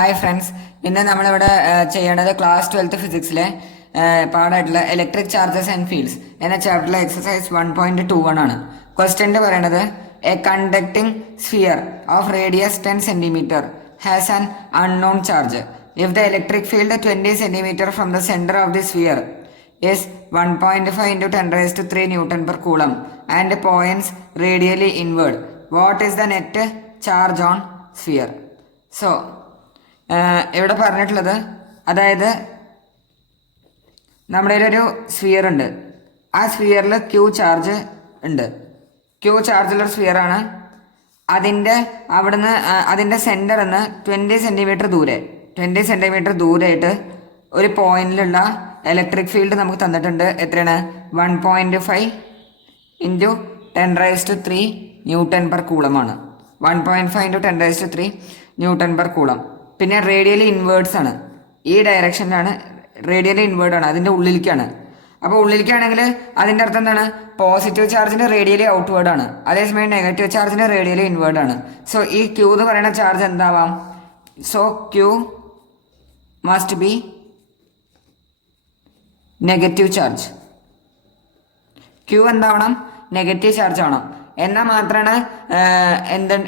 Hi friends, ഇന്ന് നമ്മളിവിടെ ചെയ്യേണ്ടത് ക്ലാസ് 12th ഫിസിക്സിലെ പാടായിട്ടുള്ള ഇലക്ട്രിക് ചാർജസ് ആൻഡ് ഫീൽഡ്സ് എന്ന ചാപ്റ്ററിലെ എക്സസൈസ് 1.21 ആണ്. ക്വസ്റ്റ്യൻ്റെ പറയണത് a conducting sphere of radius 10 centimetre has an unknown charge. If the electric field 20 centimetre from the centre of the sphere is 1.5 into 10 raised to 3 Newton per coulomb and points radially inward. What is the net charge on sphere? So ഇവിടെ പറഞ്ഞിട്ടുള്ളത്, അതായത് നമ്മുടെ ഒരു sphere ഉണ്ട്. ആ സ്ഫിയറിൽ Q charge ഉണ്ട്. Q ചാർജുള്ള സ്ഫിയറാണ്. അതിൻ്റെ സെൻറ്ററിൽ നിന്ന് 20 സെൻറ്റിമീറ്റർ ദൂരെയായിട്ട് ഒരു പോയിന്റിലുള്ള ഇലക്ട്രിക് ഫീൽഡ് നമുക്ക് തന്നിട്ടുണ്ട്. എത്രയാണ്? 1.5 into 10 raised to 3 newton per കൂളമാണ്. 1.5 into 10 raised to 3 newton per coulomb. പിന്നെ റേഡിയലി ഇൻവേർഡ്സ് ആണ്. ഈ ഡയറക്ഷനിലാണ്, റേഡിയലി ഇൻവേർഡ് ആണ്, അതിൻ്റെ ഉള്ളിലേക്കാണ്. അപ്പോൾ ഉള്ളിലേക്കാണെങ്കിൽ അതിൻ്റെ അർത്ഥം എന്താണ്? പോസിറ്റീവ് ചാർജിന് റേഡിയലി ഔട്ട്വേർഡ് ആണ്, അതേസമയം നെഗറ്റീവ് ചാർജിന് റേഡിയലി ഇൻവേർഡ് ആണ്. സോ ഈ ക്യൂ എന്ന് പറയുന്ന ചാർജ് എന്താവാം? So Q must be negative charge. Q എന്താവണം? നെഗറ്റീവ് ചാർജ് ആവണം. എന്നാൽ മാത്രമാണ്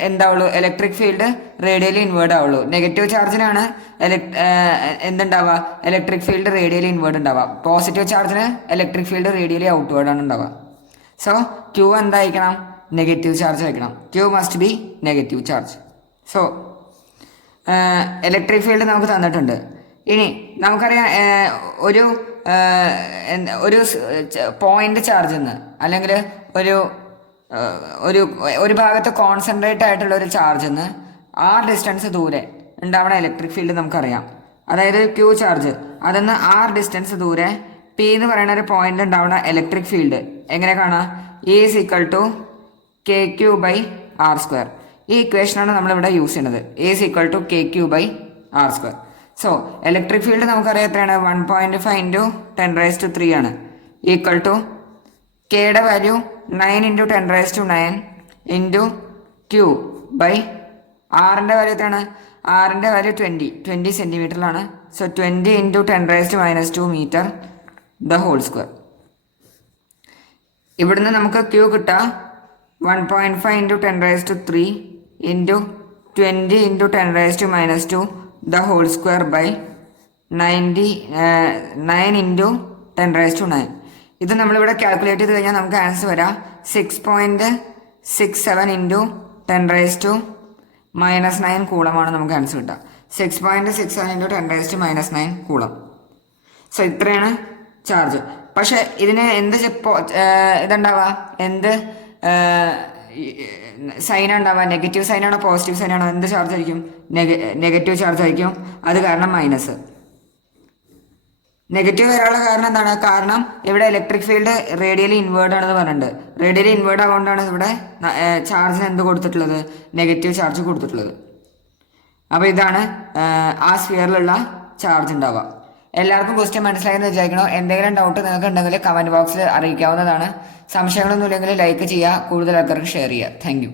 എന്താവുള്ളൂ? ഇലക്ട്രിക് ഫീൽഡ് റേഡിയലി ഇൻവേർഡ് ആവുള്ളൂ. നെഗറ്റീവ് ചാർജിനാണ് എന്തുണ്ടാവുക? ഇലക്ട്രിക് ഫീൽഡ് റേഡിയലി ഇൻവേർഡ് ഉണ്ടാവുക. പോസിറ്റീവ് ചാർജിന് ഇലക്ട്രിക് ഫീൽഡ് റേഡിയലി ഔട്ട്വേർഡ് ആണ് ഉണ്ടാവുക. സോ ക്യൂ എന്തായിരിക്കണം? നെഗറ്റീവ് ചാർജ് ആയിരിക്കണം. Q must be negative charge. So electric field നമുക്ക് തന്നിട്ടുണ്ട്. ഇനി നമുക്കറിയാം, ഒരു പോയിന്റ് ചാർജ് നിന്ന്, അല്ലെങ്കിൽ ഒരു ഭാഗത്ത് കോൺസെൻട്രേറ്റ് ആയിട്ടുള്ള ഒരു ചാർജ് നിന്ന് ഡിസ്റ്റൻസ് ദൂരെ ഉണ്ടാവുന്ന ഇലക്ട്രിക് ഫീൽഡ് നമുക്കറിയാം. അതായത് ക്യൂ ചാർജ്, അതിന്ന് ഡിസ്റ്റൻസ് ദൂരെ പി എന്ന് പറയുന്ന ഒരു പോയിന്റ് ഉണ്ടാവുന്ന ഇലക്ട്രിക് ഫീൽഡ് എങ്ങനെ കാണാം? E is equal to KQ by R². ഈ ഇക്വേഷനാണ് നമ്മളിവിടെ യൂസ് ചെയ്യുന്നത്. E is equal to KQ by R². So electric field നമുക്കറിയാം എത്രയാണ്? 1.5 ഇൻറ്റു 10 raised to 3 ആണ്. ഈക്വൽ ടു കെയുടെ value 9 into 10 raised to 9 into Q by ആറിൻ്റെ വാല്യൂ എത്രയാണ്? ആറിൻ്റെ വാല്യൂ 20 സെൻറ്റിമീറ്ററിലാണ്. So 20 into 10 raised to -2 metre the whole square. ഇവിടുന്ന് നമുക്ക് ക്യൂ കിട്ടുക 1.5 into 10 raised to 3 into 20 into 10 raised to -2 the whole square by 9 into 10 raised to 9. ഇത് നമ്മളിവിടെ calculate ചെയ്ത് കഴിഞ്ഞാൽ നമുക്ക് ആൻസർ വരാം 6.67 ഇൻറ്റു 10 raised to -9 കൂളമാണ് നമുക്ക് ആൻസർ കിട്ടുക. 6.67 into 10 raised to -9 coulomb. So ഇത്രയാണ് ചാർജ്. പക്ഷേ ഇതിന് എന്ത് ഇതുണ്ടാവുക? എന്ത് സൈൻ ഉണ്ടാവുക? നെഗറ്റീവ് സൈനാണോ പോസിറ്റീവ് സൈനാണോ? എന്ത് ചാർജ് ആയിരിക്കും? നെഗറ്റീവ് ചാർജ് ആയിരിക്കും. അത് കാരണം മൈനസ്. നെഗറ്റീവ് വരാനുള്ള കാരണം എന്താണ്? കാരണം ഇവിടെ ഇലക്ട്രിക് ഫീൽഡ് റേഡിയലി ഇൻവേർഡ് ആണെന്ന് പറഞ്ഞിട്ടുണ്ട്. റേഡിയലി ഇൻവേർഡ് ആയതുകൊണ്ടാണ് ഇവിടെ ചാർജിന് എന്ത് കൊടുത്തിട്ടുള്ളത്? നെഗറ്റീവ് ചാർജ് കൊടുത്തിട്ടുള്ളത്. അപ്പോൾ ഇതാണ് ആ സ്ഫിയറിലുള്ള ചാർജ് ഉണ്ടാവുക. എല്ലാവർക്കും ക്വസ്റ്റ്യൻ മനസ്സിലായെന്ന് വിചാരിക്കണോ? എന്തെങ്കിലും ഡൗട്ട് നിങ്ങൾക്ക് ഉണ്ടെങ്കിൽ കമൻറ്റ് ബോക്സിൽ അറിയിക്കാവുന്നതാണ്. സംശയങ്ങളൊന്നും ഇല്ലെങ്കിൽ ലൈക്ക് ചെയ്യുക, കൂടുതൽ ആൾക്കാർക്ക് ഷെയർ ചെയ്യുക. Thank you.